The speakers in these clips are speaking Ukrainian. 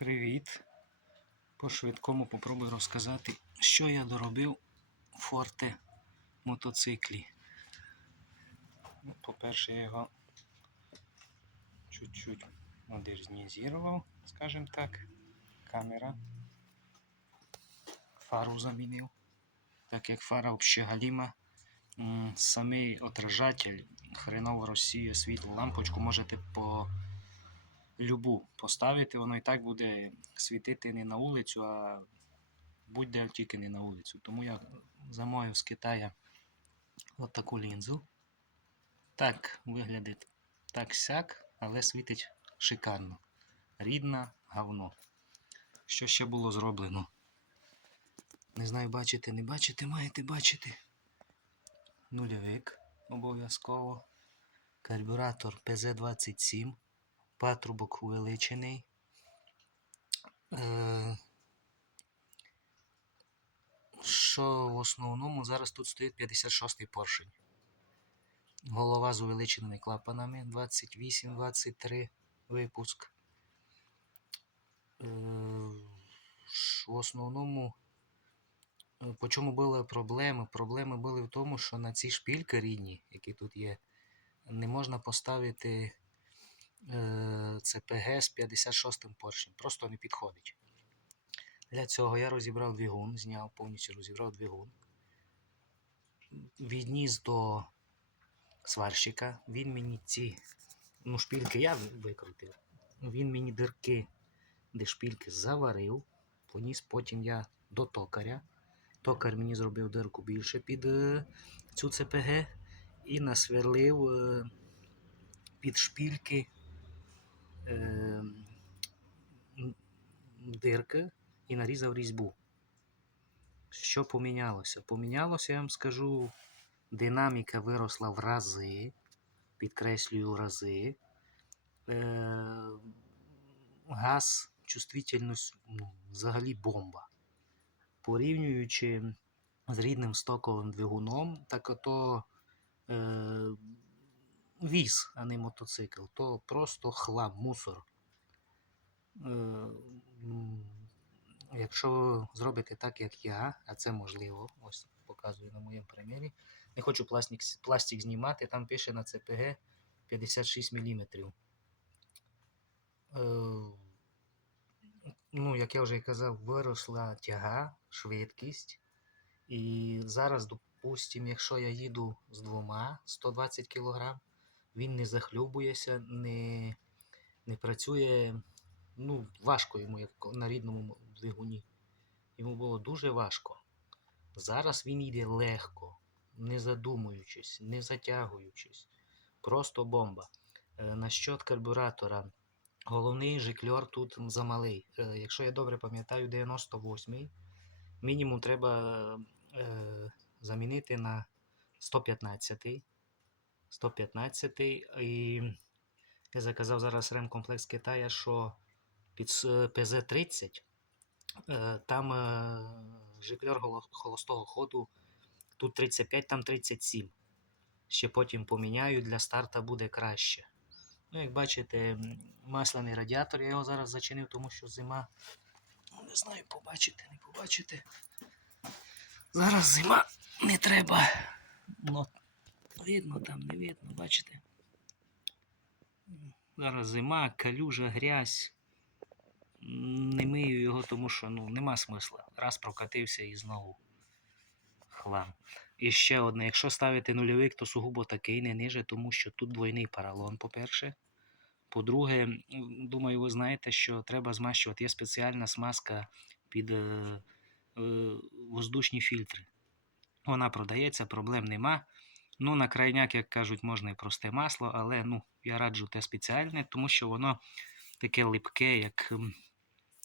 Привіт! По швидкому попробую розказати, що я доробив в форте мотоциклі. Ну, По-перше, я його чуть-чуть модернізував, скажімо так. Камера. Фару замінив. Так як фара галіма. Самий отражатель хреново розсіює світло. Лампочку можете по любу поставити, воно і так буде світити не на вулицю, а будь-де тільки не на вулицю. Тому я замовив з Китая от таку лінзу. Так виглядить так сяк, але світить шикарно. Рідна говно. Що ще було зроблено? Не знаю, бачите, не бачите, маєте бачити. Нульовик обов'язково. Карбюратор ПЗ-27 патрубок увеличений. Е, Що в основному зараз тут стоїть 56-й поршень. Голова з увеличеними клапанами 28-23 випуск. Е, В основному, е, по чому були проблеми? Проблеми були в тому, що на ці шпільки рідні, які тут є, не можна поставити е, ЦПГ з 56 поршнем. Просто не підходить. Для цього я розібрав двигун, зняв, повністю розібрав двигун. Відніс до сварщика. Він мені ці ну, шпільки я викрутив. Він мені дирки, де шпільки заварив. Поніс потім я до токаря. Токар мені зробив дирку більше під е, цю ЦПГ і насверлив е, під шпільки е, дирки і нарізав різьбу. Що помінялося? Помінялося, я вам скажу, динаміка виросла в рази, підкреслюю рази. Е, газ, чувствительність ну, взагалі бомба. Порівнюючи з рідним стоковим двигуном, так ото е, віз, а не мотоцикл, то просто хлам, мусор. Е, Якщо зробите так, як я, а це можливо, ось показую на моєму примірі. Не хочу пластик, пластик знімати, там пише на ЦПГ 56 мм. Ну, як я вже казав, виросла тяга, швидкість. І зараз, допустимо, якщо я їду з двома 120 кг, він не захлюбується, не, не працює. Ну, важко йому, як на рідному двигуні. Йому було дуже важко. Зараз він йде легко, не задумуючись, не затягуючись. Просто бомба. Е, На щот карбюратора. Головний жикльор тут замалий. Е, Якщо я добре пам'ятаю, 98-й. Мінімум треба е, замінити на 115-й. 115-й. І я заказав зараз ремкомплект з Китая, що під ПЗ-30 е, там е, жикльор холостого ходу. Тут 35, там 37. Ще потім поміняю, для старта буде краще. Ну, як бачите, масляний радіатор, я його зараз зачинив, тому що зима. Ну, не знаю, побачите, не побачите. Зараз зима не треба. Ну, видно там, не видно, бачите. Зараз зима, калюжа, грязь. Не мию його, тому що ну, нема смисла. Раз прокатився і знову хлам. І ще одне, якщо ставити нульовик, то сугубо такий не ниже, тому що тут двойний паралон, по-перше. По-друге, думаю, ви знаєте, що треба змащувати. Є спеціальна смазка під е, е, воздушні фільтри. Вона продається, проблем нема. Ну, на крайняк, як кажуть, можна і просте масло, але ну, я раджу те спеціальне, тому що воно таке липке, як.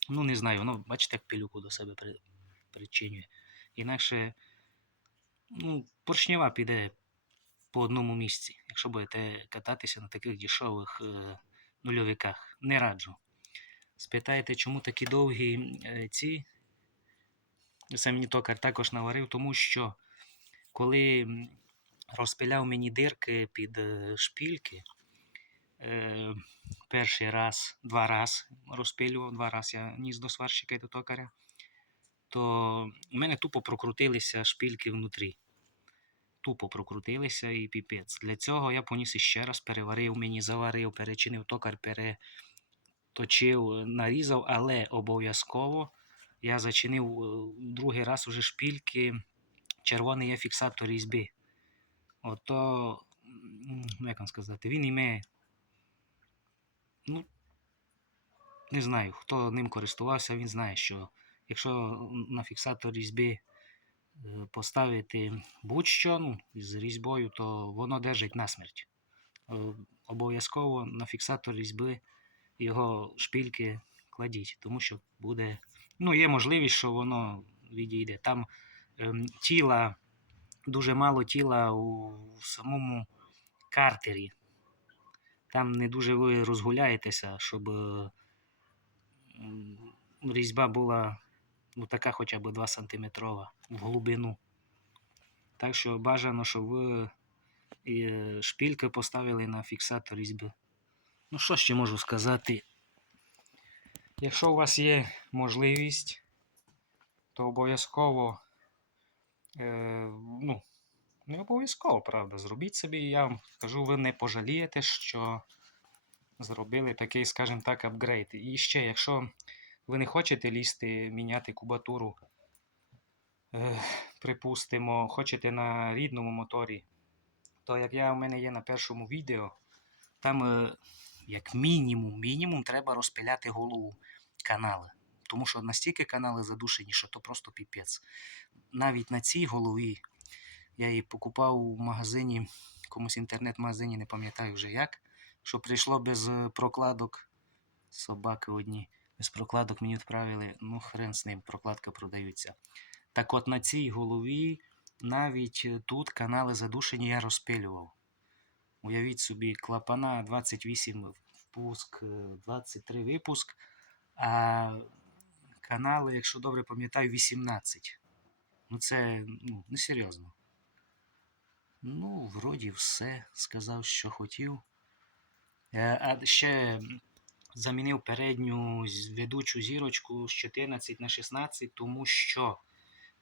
Ну, не знаю, воно, бачите, як пилюку до себе при, причинює. Інакше ну, поршнева піде по одному місці, якщо будете кататися на таких дешевих е, нульовиках. Не раджу. Спитаєте, чому такі довгі е, ці. Це мені токар також наварив, тому що коли розпиляв мені дирки під е, шпільки, Е, перший раз, два раз розпилював, два раз я ніс до сварщика і до токаря, то у мене тупо прокрутилися шпильки внутрі. Тупо прокрутилися і піпець. Для цього я поніс іще раз, переварив, мені заварив, перечинив токар, переточив, нарізав, але обов'язково я зачинив е, другий раз уже шпильки. Червоний є фіксатор різьби. Ото, ну, як вам сказати, він іме. Ну, не знаю, хто ним користувався, він знає, що якщо на фіксатор різьби е, поставити будь-що ну, з різьбою, то воно держить насмерть. Е, Обов'язково на фіксатор різьби його шпильки кладіть, тому що буде. Ну, є можливість, що воно відійде. Там ем, тіла, дуже мало тіла у, самому картері. Там не дуже ви розгуляєтеся, щоб е, різьба була ну, така хоча б 2 см в глибину. Так що бажано, щоб ви е, шпильки поставили на фіксатор різьби. Ну, що ще можу сказати? Якщо у вас є можливість, то обов'язково, ну, не обов'язково, правда, зробіть собі, я вам кажу, ви не пожалієте, що зробили такий, скажімо так, апгрейд. І ще, якщо ви не хочете лізти, міняти кубатуру, е, припустимо, хочете на рідному моторі, то як я у мене є на першому відео, там е, як мінімум, мінімум треба розпиляти голову канали. Тому що настільки канали задушені, що то просто піпець. Навіть на цій голові я її покупав у магазині, комусь інтернет-магазині, не пам'ятаю вже як, що прийшло без е, прокладок. Собаки одні. Без прокладок мені відправили, ну хрен з ним, прокладка продаються. Так от на цій голові навіть е, тут канали задушені я розпилював. Уявіть собі, клапана 28 впуск, е, 23 випуск, а канали, якщо добре пам'ятаю, 18. Ну це ну, несерйозно. Ну, вроді все. Сказав, що хотів. Е, А ще замінив передню ведучу зірочку з 14 на 16, тому що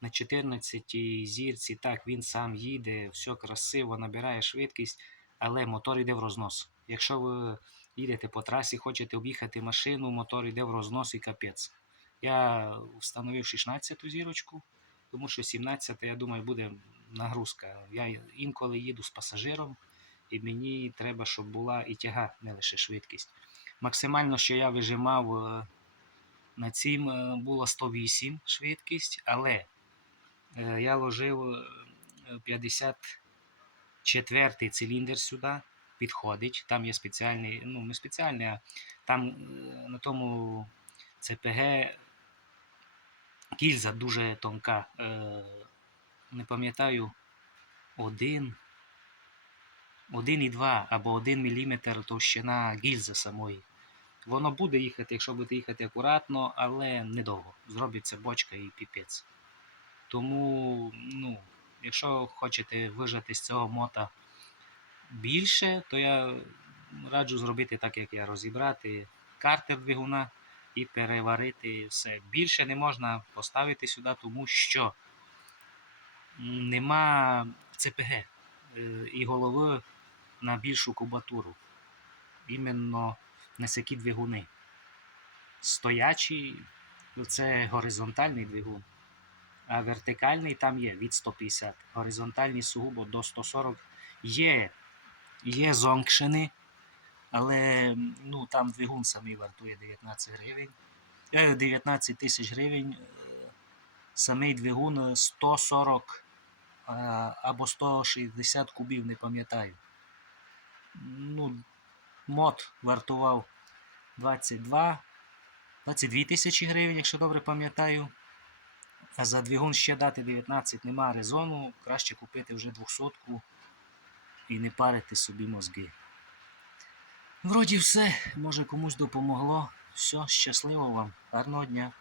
на 14 зірці так він сам їде, все красиво, набирає швидкість, але мотор йде в рознос. Якщо ви їдете по трасі, хочете об'їхати машину, мотор йде в рознос і капець. Я встановив 16 зірочку, тому що 17, я думаю, буде нагрузка. Я інколи їду з пасажиром, і мені треба, щоб була і тяга, не лише швидкість. Максимально, що я вижимав е, на цім е, було 108 швидкість, але е, я ложив е, 54 циліндр сюди, підходить. Там є спеціальний, ну не спеціальний, а там на тому ЦПГ кільза дуже тонка. Е, Не пам'ятаю, 1, 1,2 або 1 мм товщина гільзи самої. Воно буде їхати, якщо будете їхати акуратно, але недовго. Зробиться бочка і піпець. Тому, ну, якщо хочете вижати з цього мота більше, то я раджу зробити так, як я розібрати картер двигуна і переварити все. Більше не можна поставити сюди, тому що нема ЦПГ е, і голови на більшу кубатуру. Іменно на сякі двигуни. Стоячий це горизонтальний двигун, а вертикальний там є від 150. Горизонтальний сугубо до 140 є, є зонкшени, але ну, там двигун самий вартує 19 гривень. Е, 19 тисяч гривень. е, Самий двигун е, 140 е, або 160 кубів, не пам'ятаю. Ну, мод вартував 22, 22 тисячі гривень, якщо добре пам'ятаю. А за двигун ще дати 19 нема резону. Краще купити вже 200 і не парити собі мозги. Вроді все, може комусь допомогло. Все, щасливо вам, гарного дня.